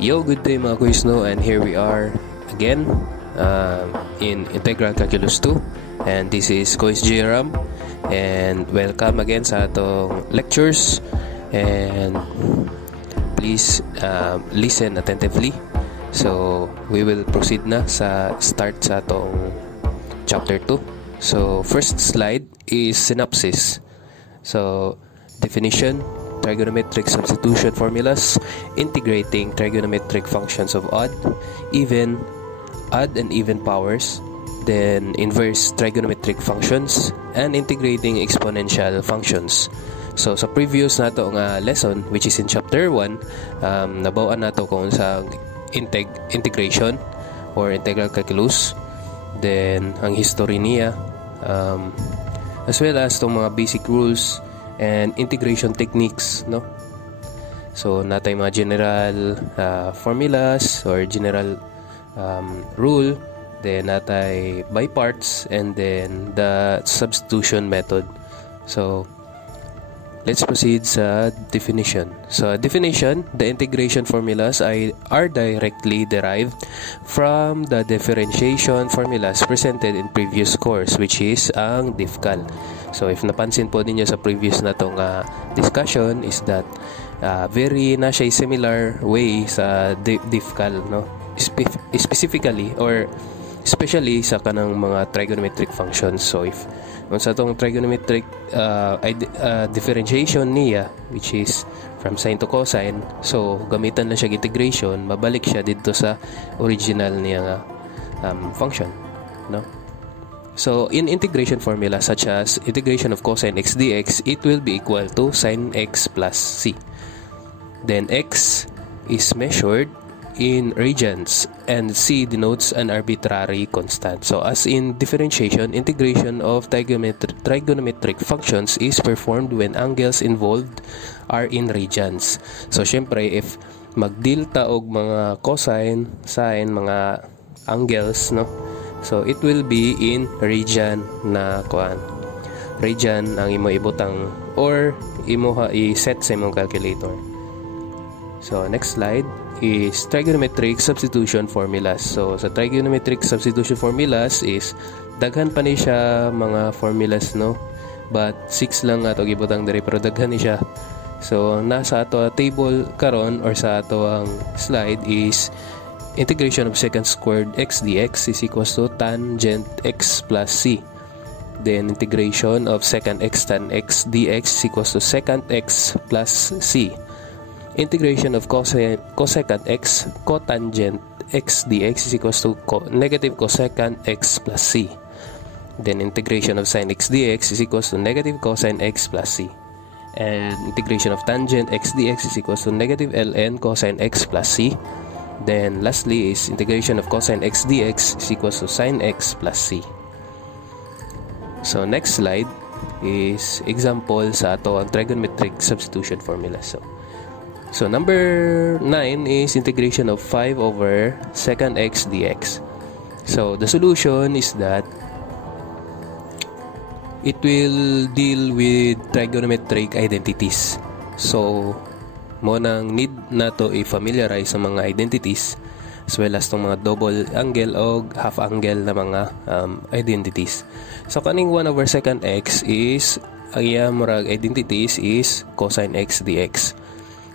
Yo, good day mga kuisno, and here we are again in Integral Calculus 2, and this is Kois J-Ram, and welcome again sa atong lectures, and please listen attentively. So we will proceed na sa start sa atong chapter 2. So first slide is synopsis. So definition: trigonometric substitution formulas, integrating trigonometric functions of odd and even powers, then inverse trigonometric functions, and integrating exponential functions. So sa previous nato nga lesson, which is in chapter 1, nabawan nato kung sa integration or integral calculus, then ang history niya, as well as itong mga basic rules and integration techniques, no? So natay mga general formulas or general rule, then natay by parts, and then the substitution method. So let's proceed sa definition. So definition: the integration formulas are directly derived from the differentiation formulas presented in previous course, which is ang DIFCAL. So if napansin po ninyo sa previous na tong discussion, is that very na siya similar way sa DIFCAL, no? Specifically or especially sa kanang mga trigonometric functions. So if sa itong trigonometric differentiation niya, which is from sine to cosine, so gamitan na siya integration, mabalik siya dito sa original niya function, no? So in integration formula such as integration of cosine x dx, it will be equal to sine x plus c. Then x is measured in radians and c denotes an arbitrary constant. So as in differentiation, integration of trigonometric functions is performed when angles involved are in radians. So syempre if magdeal ta og mga cosine, sine, mga angles, no? So it will be in radian na kuan. Radian ang imo ibutang or imo i-set sa imong calculator. So next slide is trigonometric substitution formulas. So sa trigonometric substitution formulas is daghan pa ni siya mga formulas, no? But 6 lang ato gibutang diri, pero daghan ni siya. So nasa ato table karon or sa ato ang slide is integration of secant squared x dx is equals to tangent x plus c. Then integration of secant x tan x dx is equals to secant x plus c. Integration of cosecant x cotangent x dx is equals to negative cosecant x plus c. Then integration of sin x dx is equals to negative cosine x plus c. And integration of tangent x dx is equals to negative ln cosine x plus c. Then lastly is integration of cosine x dx is equals to sin x plus c. So next slide is example sa ato ang trigonometric substitution formula. So number 9 is integration of 5 over secant x dx. So the solution is that it will deal with trigonometric identities. So mo nang need nato i-familiarize sa mga identities, as well as tong mga double angle o half angle na mga identities. So kaning 1 over secant x is ang iya murag identities is cosine x dx.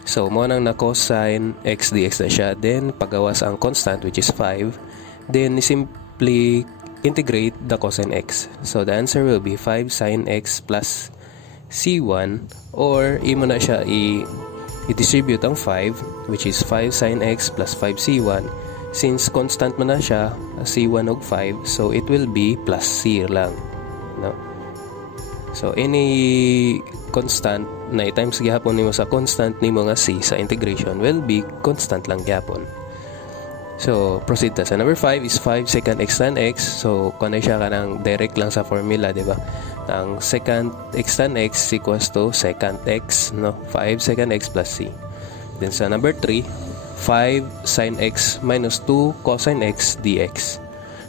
So mo nang na cosine x dx na siya, then pagawas ang constant which is 5, then simply integrate the cosine x. So the answer will be 5 sin x plus c1, or imo na siya i-distribute ang 5, which is 5 sin x plus 5 c1. Since constant man na siya, c1 og 5, so it will be plus c lang, no? So any constant na i-times gihapon nimo sa constant nimo nga c sa integration will be constant lang gihapon. So proceed ta sa number 5 is 5 secant x tan x. So kunay siya kanang direct lang sa formula, di ba? Ang secant x tan x equals to secant x, no? 5 secant x plus c. Then sa number 3, 5 sin x minus 2 cosine x dx.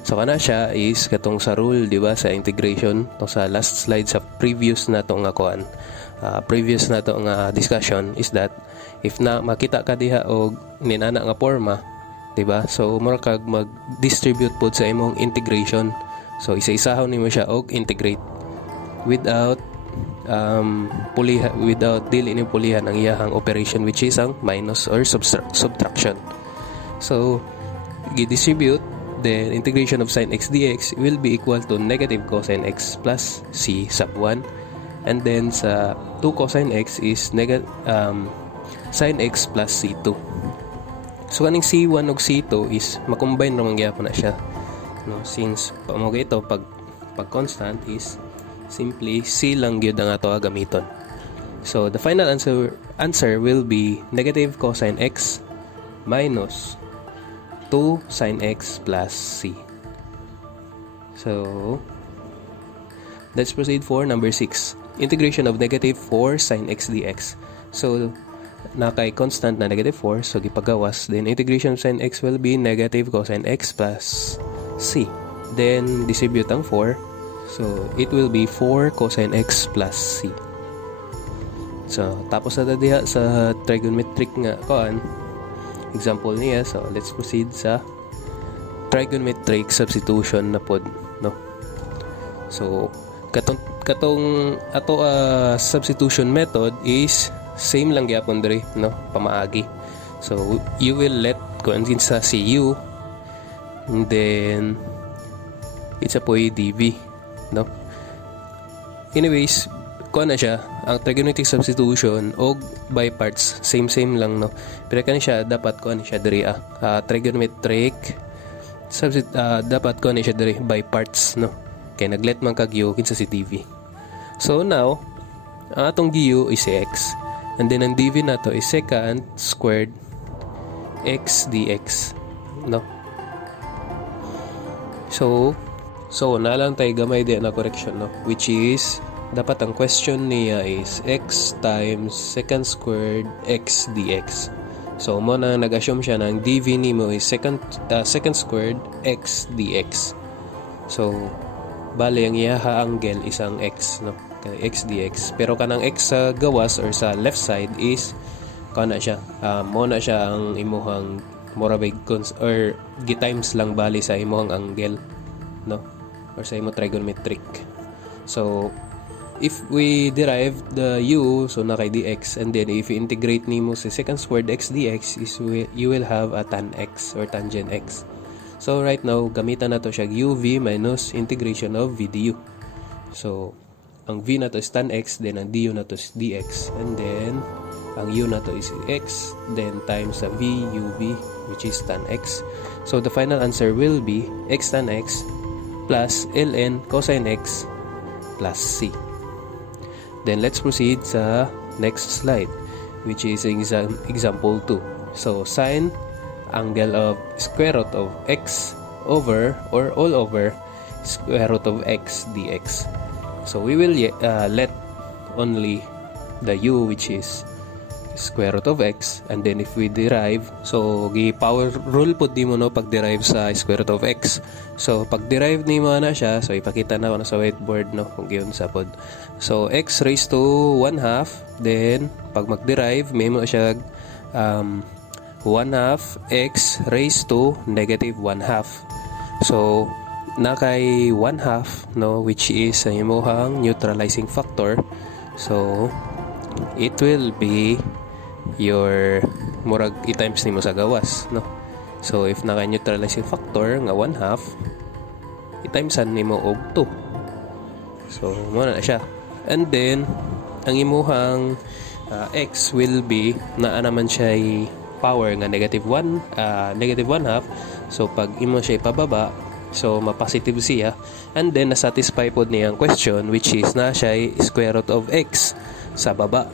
So kana siya is katong sa rule, di ba, sa integration, to sa last slide sa previous na tong akuan previous na to nga discussion is that if na makita ka diha og ninana nga forma, diba? So mura kag mag-distribute pod sa imong integration. So isa-isahon nimo siya og integrate without without dili ni pulihan ang iyahang operation, which is ang minus or subtraction. So gi-distribute, then integration of sin x dx will be equal to negative cosine x plus c sub 1, and then sa 2 cosine x is sin x plus c2. So kaning c1 ug c2 is makombine ramang gyapon na siya, no? Since pamugay ito pag constant is simply c lang gyud ang ato gamiton. So the final answer will be negative cosine x minus 2 sin x plus c. So let's proceed for number 6. Integration of negative 4 sin x dx. So nakay constant na negative 4, so gipagawas, then integration of sin x will be negative cosine x plus c. Then distribute ang 4, so it will be 4 cosine x plus c. So tapos na diha sa trigonometric nga example niya. So let's proceed sa trigonometric substitution na pod, no? So katong ato substitution method is same lang gyapon diri, no? Pamaagi. So you will let kuan din sa cu, and then it's a dv, no? Anyways, kuan na siya ang trigonometric substitution og by parts, same lang, no? Pero kani siya dapat kuan siya diri trigonometric dapat kuan siya diri by parts, no? Kay naglet man kag u kinsa si dv. So now ang atong du is x, and then ang dv nato is secant squared x dx, no? So na lang tay gamay di na correction, no? Which is dapat ang question niya is x times secant squared x dx. So mo na nag-assume siya ng dv nimo is secant squared x dx. So bale ang iyaha angle isang x, no? Kay x dx. Pero kanang x sa gawas or sa left side is kana siya mo na siya ang imuhang mura by or gi-times lang bali sa imuhang angle, no? Or sa imong trigonometric. So if we derive the u, so na kay dx, and then if you integrate nimo sa secant squared x dx is you will have a tan x or tangent x. So right now gamitan nato siya uv minus integration of v du. So ang v nato is tan x, then ang du nato is dx, and then ang u nato is x, then times sa v uv, which is tan x. So the final answer will be x tan x plus ln cosine x plus c. Then let's proceed sa next slide, which is example 2. So sine angle of square root of x over or all over square root of x dx. So we will let only the u, which is square root of x, and then if we derive, so gi-power rule po di mo, no, pag-derive sa square root of x. So pag-derive ni mo na siya, so ipakita na ko na sa whiteboard, no, kung giyon sa pod. So x raised to 1/2, then pag mag-derive may mo siya 1/2 x raised to negative 1/2. So nakay 1/2, no, which is ang imuhang neutralizing factor. So it will be your murag i-times nimo sa gawas, no? So if naka neutralizing factor nga 1/2, i-timesan nimo og 2. So mo na siya. And then ang imuhang x will be naa naman siya power nga negative 1/2. So pag imo siya ipababa, so ma-positive siya, and then na-satisfy pod niya ang question, which is na siya square root of x sa baba.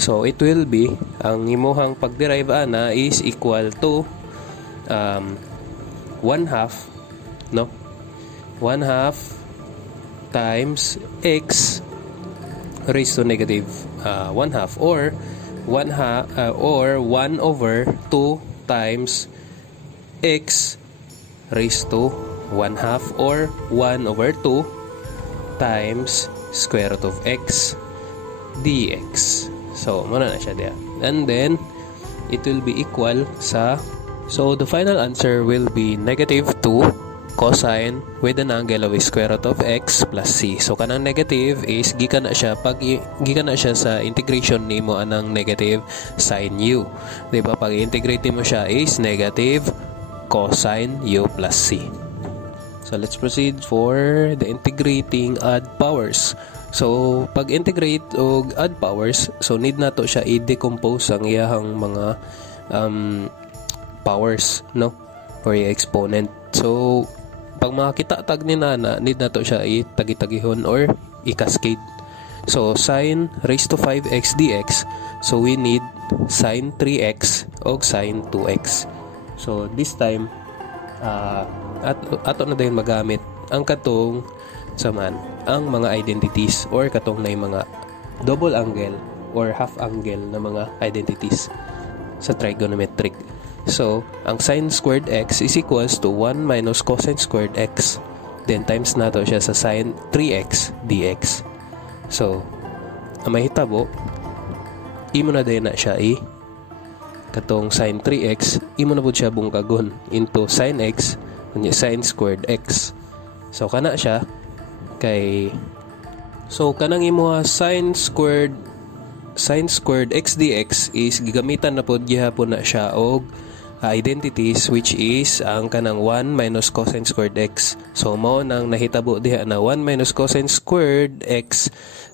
So it will be ang imuhang pag-derive ana is equal to 1/2, no? 1/2 times x raised to negative 1/2, or 1/2 times x raised to 1/2, or 1/2 times square root of x dx. So muna na siya diya. And then it will be equal sa, so the final answer will be negative 2 cosine with an angle of square root of x plus c. So kanang negative is gikan na siya sa integration nimo anang negative sin u. Di ba? Pag integrate mo siya is negative cosine u plus c. So let's proceed for the integrating odd powers. So pag integrate og odd powers, so need nato siya i-decompose ang iyahang mga powers, no? Or exponent. So pag makakita tag ni nana, need nato siya i-tagi-tagihon or i-cascade. So sin raised to 5x dx, so we need sin 3x o sin 2x. So this time ato na dayon magamit ang katong saman ang mga identities or katong na mga double angle or half angle na mga identities sa trigonometric. So, ang sin squared x is equals to 1 minus cosine squared x. Then, times nato siya sa sin 3x dx. So, ang mahitabo, imo na din na siya katong sin 3x, imo na po siya bungkagon into sin x, kunya sin squared x. So, kana siya, so, kanang imo sin squared x dx is gigamitan na po gihapon na siya og identities which is ang kanang 1 minus cosine squared x. So mao nang nahitabo diha na 1 minus cosine squared x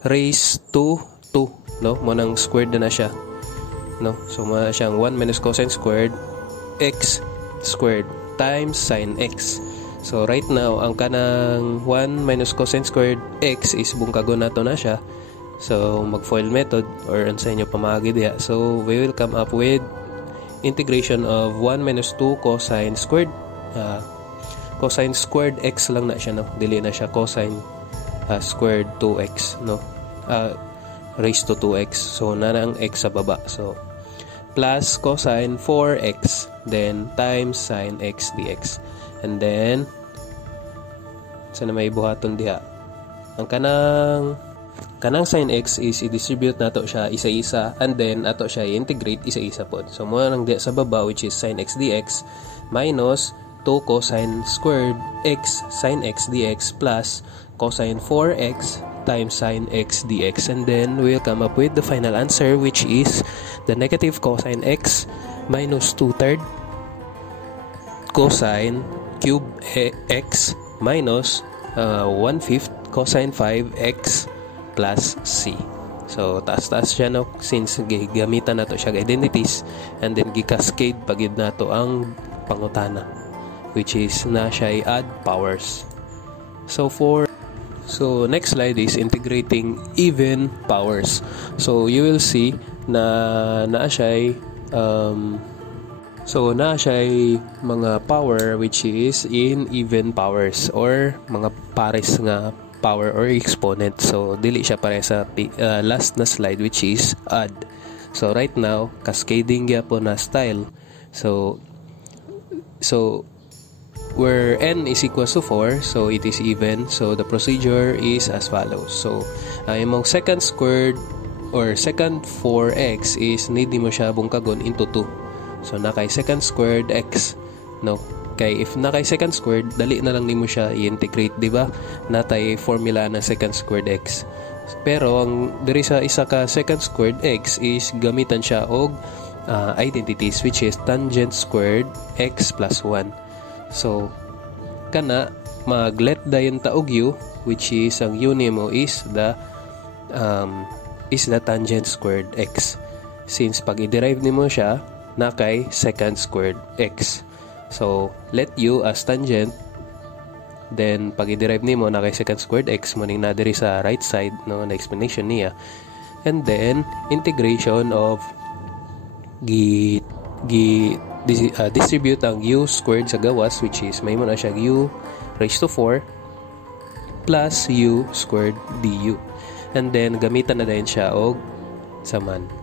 raised to 2, no? Mo nang squared na siya, no? So mo siyang 1 minus cosine squared x squared times sin x. So right now ang kanang 1 minus cosine squared x is bungkagon nato na siya. So mag-FOIL method or unsa inyo pamagi diha. So we will come up with integration of 1 minus 2 cosine squared x lang na siya, no? Dili na siya cosine squared 2x, no? Raised to 2x. So na ang x sa baba. So plus cosine 4x then times sin x dx. And then sana may buhaton diha. Ang kanang sin x is i-distribute nato siya isa-isa and then ato siya i-integrate isa-isa pod. So mo nang diha sa baba which is sin x dx minus 2 cosine squared x sin x dx plus cosine 4x times sin x dx, and then we'll come up with the final answer which is the negative cosine x minus 2/3 cosine cube x minus 1/5 cosine 5x plus c. So taas-taas siya, no? Since gamitan nato siya identities and then gi-cascade pagid nato ang pangutana which is na siya add powers. So next slide is integrating even powers. So you will see na naa siya mga power which is in even powers or mga pares nga power or exponent. So dili siya pare sa last na slide which is add. So right now cascading gyapon na style. So where n is equals to 4, so it is even. So the procedure is as follows. So imong second squared or second 4x is need mo siya bungkagon into 2. So nakay second squared x, no? Kay if nakay second squared, dali na lang nimo siya i-integrate, di ba? Natay formula na second squared x. Pero ang diri sa isa ka second squared x is gamitan siya og identities which is tangent squared x plus 1. So kana mag-let dayon ta og u which is ang u nimo is the tangent squared x. Since pag i-derive nimo siya nakay second squared x. So, let u as tangent, then pag i-derive nimo na kay second squared x mo ning nadiri sa right side, no, na explanation niya. And then integration of distribute ang u squared sa gawas which is may mo na siya u raised to 4 plus u squared du. And then gamitan na din siya og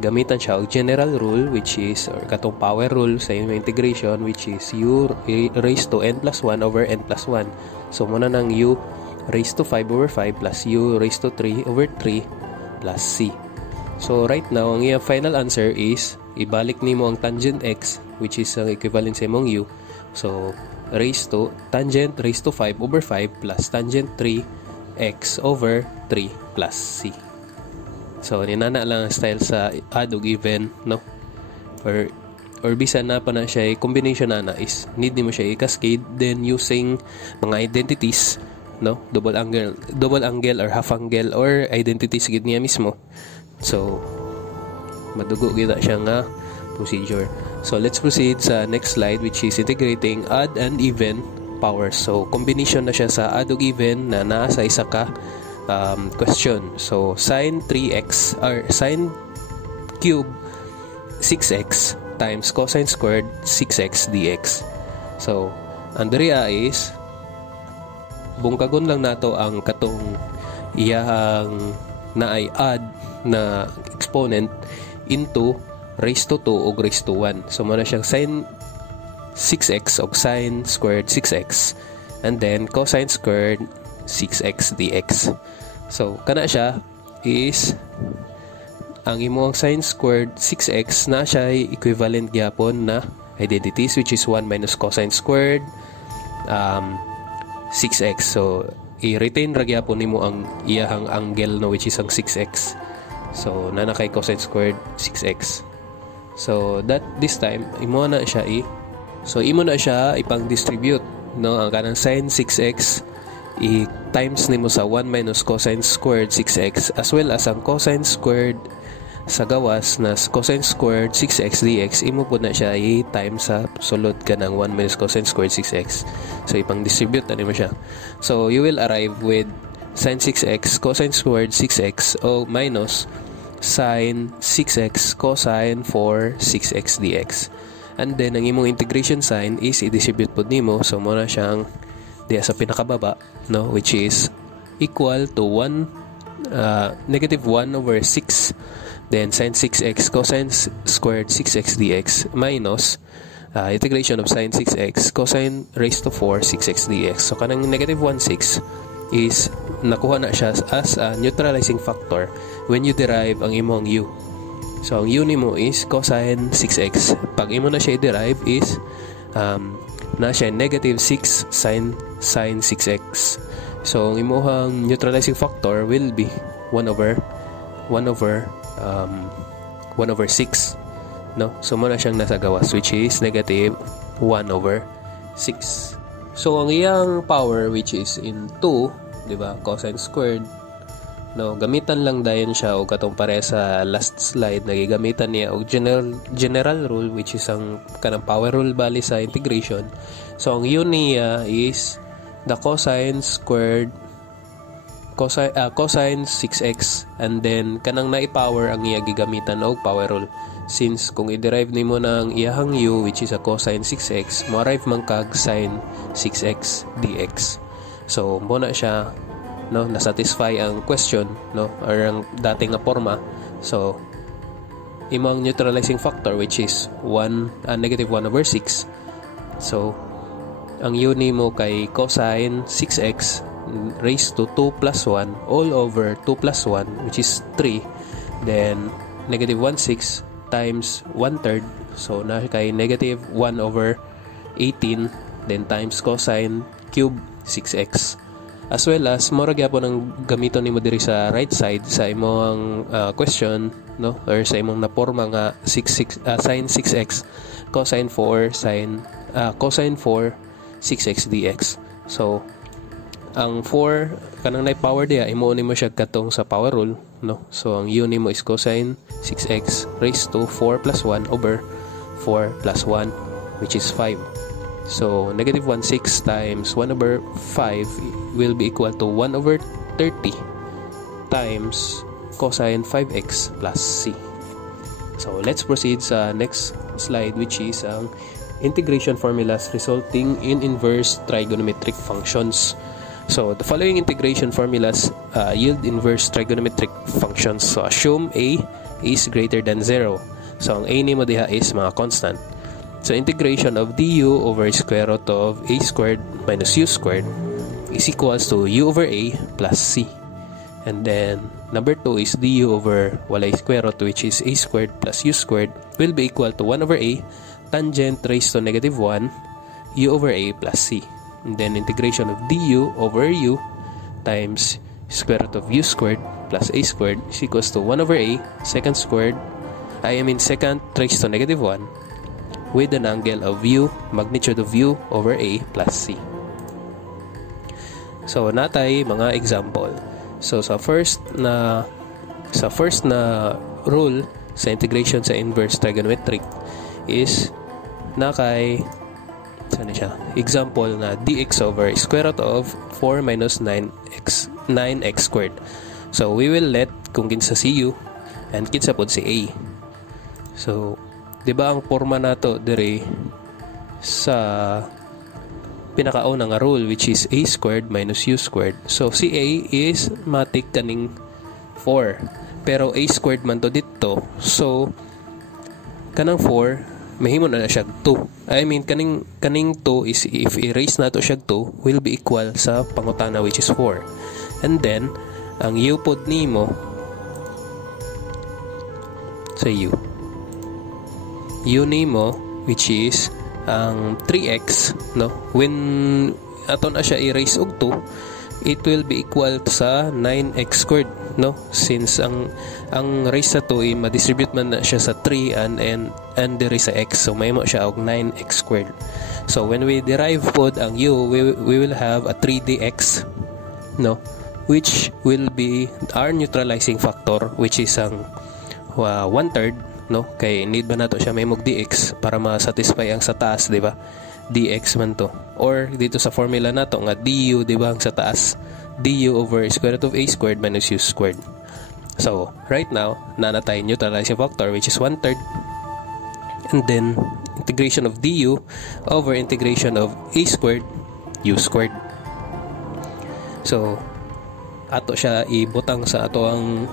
gamitan siya og general rule which is or katong power rule sa imong integration which is u raised to n plus 1 over n plus 1. So muna nang u raised to 5 over 5 plus u raised to 3 over 3 plus c. So right now, ang iyang final answer is ibalik nimo ang tangent x, which is ang equivalent sa imong u. So raised to tangent raised to 5 over 5 plus tangent 3x over 3 plus c. So ninana lang ang style sa add ug even, no? Or bisan na pa na siya combination na is need nimo siya i-cascade, then using mga identities, no? Double angle or half angle or identities gid niya mismo. So madugo gid siya nga procedure. So let's proceed sa next slide, which is integrating odd and even powers. So combination na siya sa odd ug even na naa sa isa ka question. So sin 3x or sin cube 6x times cosine squared 6x dx. So ang diriya is bungkagon lang nato ang katong iyang na ay add na exponent into raised to 2 o raised to 1. So muna siyang sin 6x o sin squared 6x and then cosine squared 6x dx. So kana siya is ang imong sin squared 6x na siya ay equivalent gyapon na identities, which is 1 minus cosine squared 6x. So i-retain ra gyapon nimo ang iyahang angle, no, which is ang 6x. So nana kay cosine squared 6x. So that this time imo na siya imo na siya ipang-distribute, no, ang kanang sin 6x i-times nimo sa 1 minus cosine squared 6x as well as ang cosine squared sa gawas na cosine squared 6x dx, imo po na siya i-times sa sulod ka ng 1 minus cosine squared 6x. So ipang-distribute na nimo siya. So you will arrive with sin 6x cosine squared 6x o minus sin 6x cosine 4 6x dx. And then ang imong integration sign is i-distribute po nimo. So muna siyang diya sa pinakababa, no, which is equal to negative 1 over 6 then sin 6x cosine squared 6x dx minus integration of sin 6x cosine raised to 4 6x dx. So kanang negative 1 6 is nakuha na siya as a neutralizing factor when you derive ang imong u. So ang u nimo is cosine 6x. Pag imo na siya i-derive is na siya negative 6 sin 6x. So ang imong neutralizing factor will be 1 over 6, no? So muna siyang nasa gawas, which is negative 1 over 6. So ang iyang power, which is in 2, di ba, cosine squared, no, gamitan lang dayon siya o katong pare sa last slide, nagigamitan niya og general rule, which is ang kanang power rule bali sa integration. So ang u niya is the cosine squared cosine 6x and then kanang na-power ang iya gigamitan og power rule, since kung i-derive nimo ng iyahang u, which is a cosine 6x, mo-arrive man kag sin 6x dx. So mo na siya, no, na-satisfy ang question, no, or ang dating nga forma. So imong neutralizing factor, which is negative 1 over 6. So ang u nimo kay cosine 6x raised to 2 plus 1 all over 2 plus 1, which is 3, then negative 1 6 times 1/3, so na kay negative 1 over 18, then times cosine cube 6x. As well as mura gyapon ang gamiton nimo diri sa right side sa imong question, no, or sa imong naporma nga sin 6x cosine 4 6x dx. So ang 4 kanang na-power diya, imo nimo siya katong sa power rule, no. So ang u nimo is cosine 6x raised to 4 plus 1 over 4 plus 1, which is 5. So negative 1 6 times 1 over 5 will be equal to 1 over 30 times cosine 5x plus c. So let's proceed sa next slide, which is ang integration formulas resulting in inverse trigonometric functions. So the following integration formulas yield inverse trigonometric functions. So assume a is greater than 0. So ang a nimo diha is mga constant. So integration of du over square root of a squared minus u squared is equals to u over a plus c. And then number 2 is du over walay square root, which is a squared plus u squared, will be equal to 1 over a tangent raised to negative 1 u over a plus c. And then integration of du over u times square root of u squared plus a squared is equals to 1 over a second raised to negative 1 with an angle of u, magnitude of u over a plus c. So natay mga example. So sa first na rule sa integration sa inverse trigonometric is example na dx over square root of 4 minus 9x squared. So we will let kung kinsa si u and kinsa pod si a. So di ba ang forma nato dire sa pinakauna nga rule, which is a squared minus u squared. So si a is matik kaning 4, pero a squared man to dito, so kanang 4 mahimo na siya 2. I mean kaning 2 is, if i-raise nato siya 2, will be equal sa pangutana, which is 4. And then ang u pod nimo sa u nimo, which is ang 3x, no, when aton na siya i-raise og 2, it will be equal sa 9x squared, no, since ang raise sa 2 ma-distribute man na siya sa 3 and there is a x, so may mo siya og 9x squared. So when we derive pod ang u, we will have a 3dx, no, which will be our neutralizing factor, which is ang 1/3, no, kay need ba nato siya may mog dx para ma-satisfy ang sa taas, di ba? Dx man to, or dito sa formula nato nga du, di ba, ang sa taas du over square root of a squared minus u squared. So right now nanatay neutralizing factor, which is 1/3, and then integration of du over integration of a squared u squared. So ato siya ibutang sa atong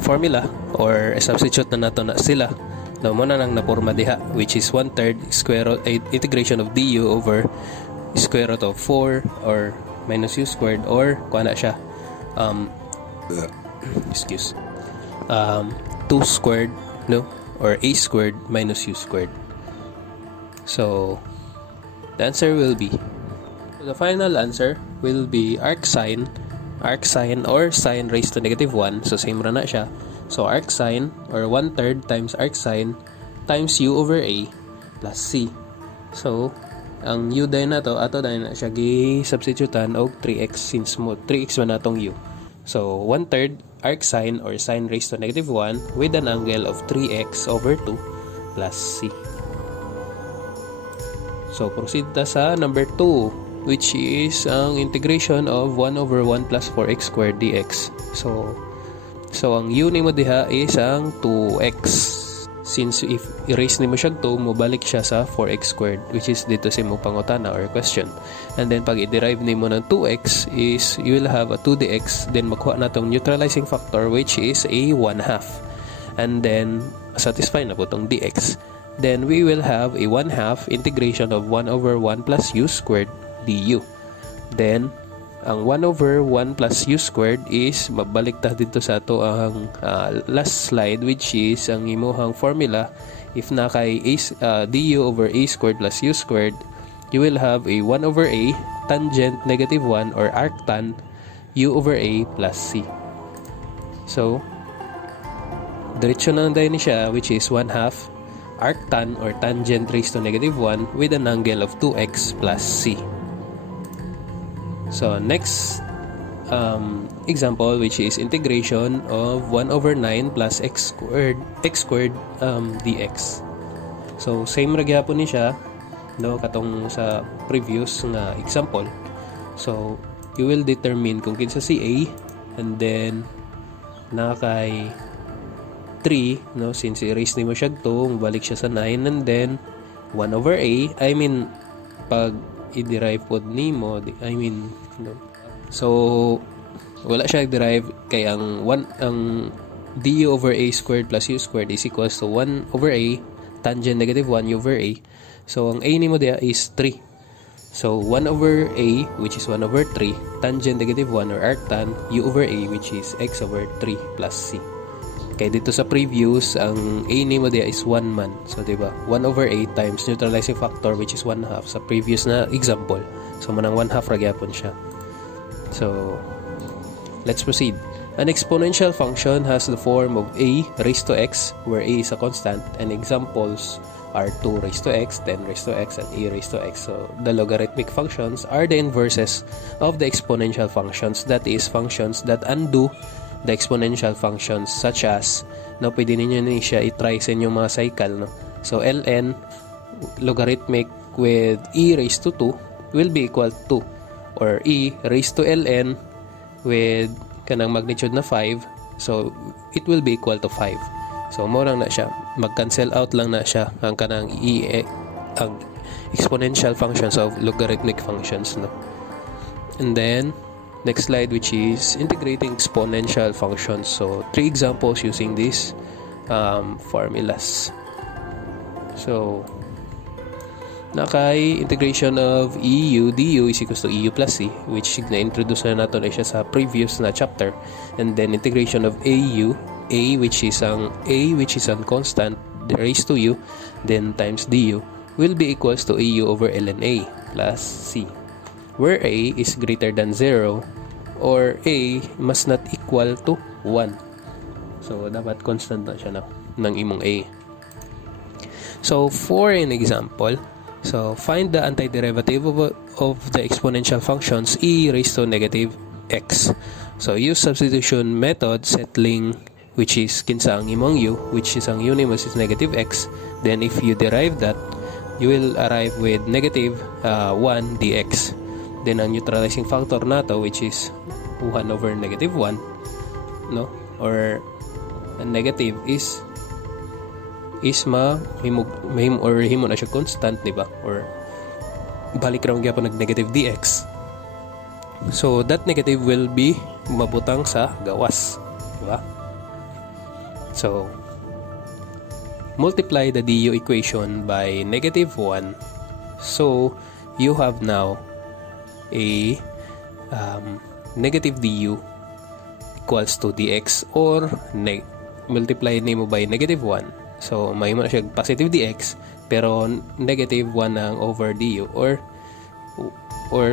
formula, or substitute na nato na sila, no, muna nang naporma diha, which is 1/3 square root integration of du over square root of 4 or minus u squared, or kuha na siya 2 squared, no, or a squared minus u squared. So the answer will be, the final answer will be arc sine or sine raised to negative 1. So same ra na siya. So arc sine or 1/3 times arc sine times u over a plus c. So ang u day na to, ato day na siya gi-substitutean og 3x, since mo 3x man natong u. So 1/3 arc sine or sine raised to negative 1 with an angle of 3x over 2 plus c. So proceed ta sa number 2, which is ang integration of 1 over 1 plus 4x squared dx. So ang u nimo diha is ang 2x. Since if i-raise nimo siya 2, mobalik siya sa 4x squared, which is dito sa mo pangutana or question. And then pag i-derive nimo ng 2x is you will have a 2dx, then makuha natong neutralizing factor, which is a 1/2. And then satisfy na po tong dx. Then we will have a 1/2 integration of 1 over 1 plus u squared du. Then ang 1 over 1 plus u squared is mabalik ta dito sa ato ang last slide, which is ang imuhang formula. If na kay du over a squared plus u squared, you will have a 1 over a tangent negative 1 or arctan u over a plus c. So diretso na dahil ni siya, which is 1/2 arctan or tangent raised to negative 1 with an angle of 2x plus c. So next example, which is integration of 1 over 9 plus x squared dx. So same ra gyapon ni siya, no, katong sa previous nga example. So you will determine kung kinsa si a, and then nakay 3, no, since i-raise nimo siya 2, mabalik siya sa 9, and then 1 over a, I mean pag i-derive pod nimo, no. So wala siya i-derive, kay ang du over a squared plus u squared is equals to 1 over a tangent negative 1 over a. So ang a nimo dia is 3. So 1 over a, which is 1 over 3, tangent negative 1 or arctan u over a, which is x over 3 plus c. Kaya dito sa previous, ang a nimo dia is 1 man. So diba, 1 over a times neutralizing factor, which is 1/2 sa previous na example. So manang 1/2 ra gyapon siya. So let's proceed. An exponential function has the form of a raised to x, where a is a constant, and examples are 2 raised to x, 10 raised to x, and a raised to x. So the logarithmic functions are the inverses of the exponential functions, that is, functions that undo the exponential functions, such as, no, pwede ninyo siya i-try sa inyong mga cycle, no? So ln logarithmic with e raised to 2 will be equal to, or e raised to ln with kanang magnitude na 5, so it will be equal to 5. So mo lang na siya, mag-cancel out lang na siya ang kanang ang exponential functions of logarithmic functions, no? And then next slide, which is integrating exponential functions. So 3 examples using these formulas. So nakay integration of EU du is equals to EU plus C, which na-introduce na natin siya sa previous na chapter. And then integration of AU, A which is ang constant raised to U, then times du will be equals to AU over ln A plus C, where A is greater than 0 or A must not equal to 1. So dapat constant na siya ng imong A. So for an example, so find the antiderivative of the exponential functions e raised to negative x. So use substitution method, settling which is kinsa ang imong u, which is ang u nimo is negative x. Then if you derive that, you will arrive with negative 1 dx. Then ang neutralizing factor nato, which is 1 over negative 1, no, or negative is himo na siya constant, diba? Or balik ra gyapon nag-negative dx. So that negative will be mabutang sa gawas, diba? So multiply the du equation by negative 1. So you have now a negative du equals to dx, or multiply nimo by negative 1. So may mo na siya positive dx pero negative 1 ang over du, or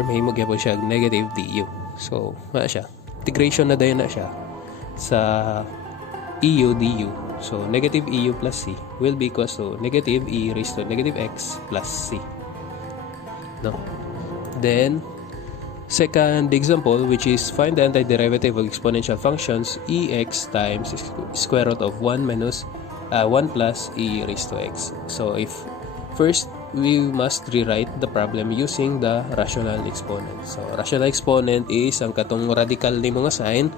may mo gyapon siya negative du. So na siya, integration na dayon na siya sa eu du. So negative eu plus c will be equals to negative e raised to negative x plus c, no? Then second example, which is find the antiderivative of exponential functions ex times square root of 1 minus 1 plus e raised to x. So if first we must rewrite the problem using the rational exponent. So rational exponent is ang katong radical ni mga sign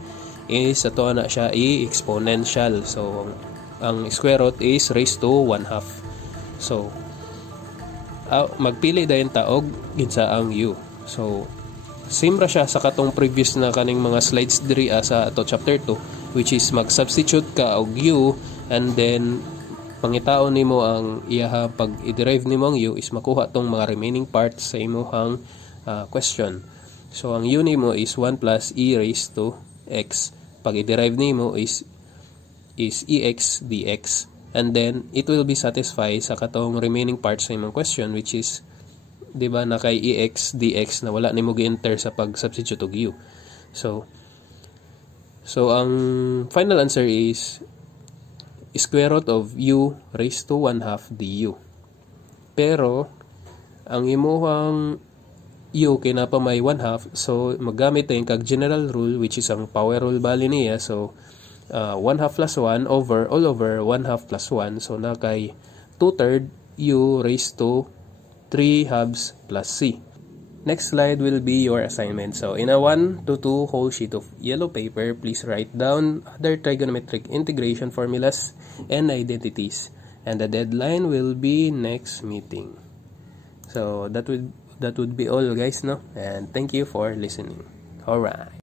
is ato na siya exponential. So ang square root is raised to 1/2. So magpili dayon ta og ginsa ang u. So same ra siya sa katong previous na kaning mga slides diri sa ato chapter 2, which is mag-substitute ka og u, and then pangitaon nimo ang iyaha pag i-derive nimo ang u is makuha tong mga remaining parts sa imong question. So ang u nimo is 1 plus e raised to x. Pag i-derive nimo is ex dx, and then it will be satisfied sa katong remaining parts sa imong question, which is, di ba, na kay ex dx na wala nimo gi-enter sa pag-substitute og u. So ang final answer is square root of u raised to 1/2 du. Pero ang imuhang u kay napa may 1/2, so maggamit tayong kag general rule, which is ang power rule bali niya. So 1/2 plus 1 over all over 1/2 plus 1, so na kay 2/3 u raised to 3/2 plus c. Next slide will be your assignment. So in a 1 to 2 whole sheet of yellow paper, please write down other trigonometric integration formulas and identities, and the deadline will be next meeting. So that would be all, guys, no? And thank you for listening. All right.